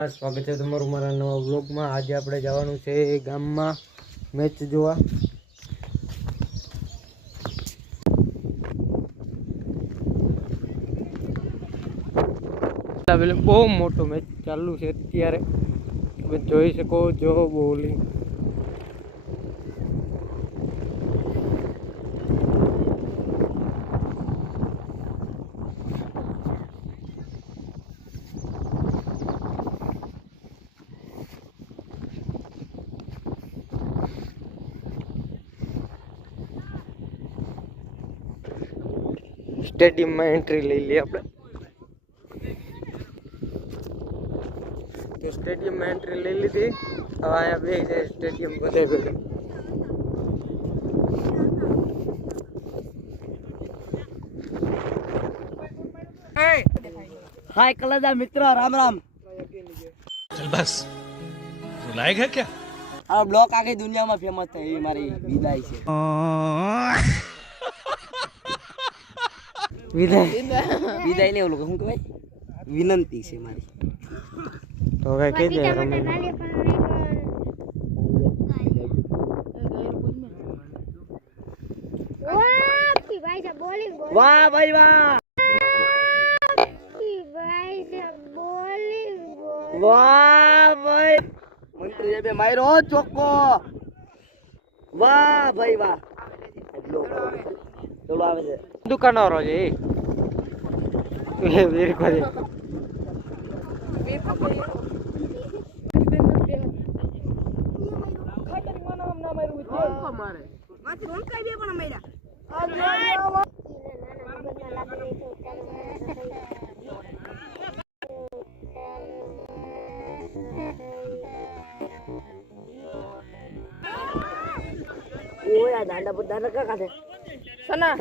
સ્વાગત છે તમારું મારા નવા વ્લોગમાં। આજે આપણે જવાનું છે ગામમાં મેચ જોવા। બહુ મોટો મેચ ચાલુ છે અત્યારે, તમે જોઈ શકો છો બોલિંગ। स्टेडियम में एंट्री ले ली આપણે तो स्टेडियम में एंट्री ले ली थी। अब आया भी स्टेडियम બધે ભેગા। हाय कलदा मित्र, राम राम। चल बस लायक है क्या? આ બ્લોક આખી દુનિયામાં ફેમસ થાય એ મારી વિદાય છે। વિદાય ને ઓલું શું કહેવાય, વિનંતી છે મારી। તો હવે કહી દે રમે વાહ ભાઈ વાહ, વાહ ભાઈ મંત્રી સાહેબે માર્યો ચોક્કો। વાહ ભાઈ વાહ, ચલો આવે છે દુકાનવાળો છે એ વીર કરે। ઓય આ દાંડા પર દાંડા કા કાઢે સના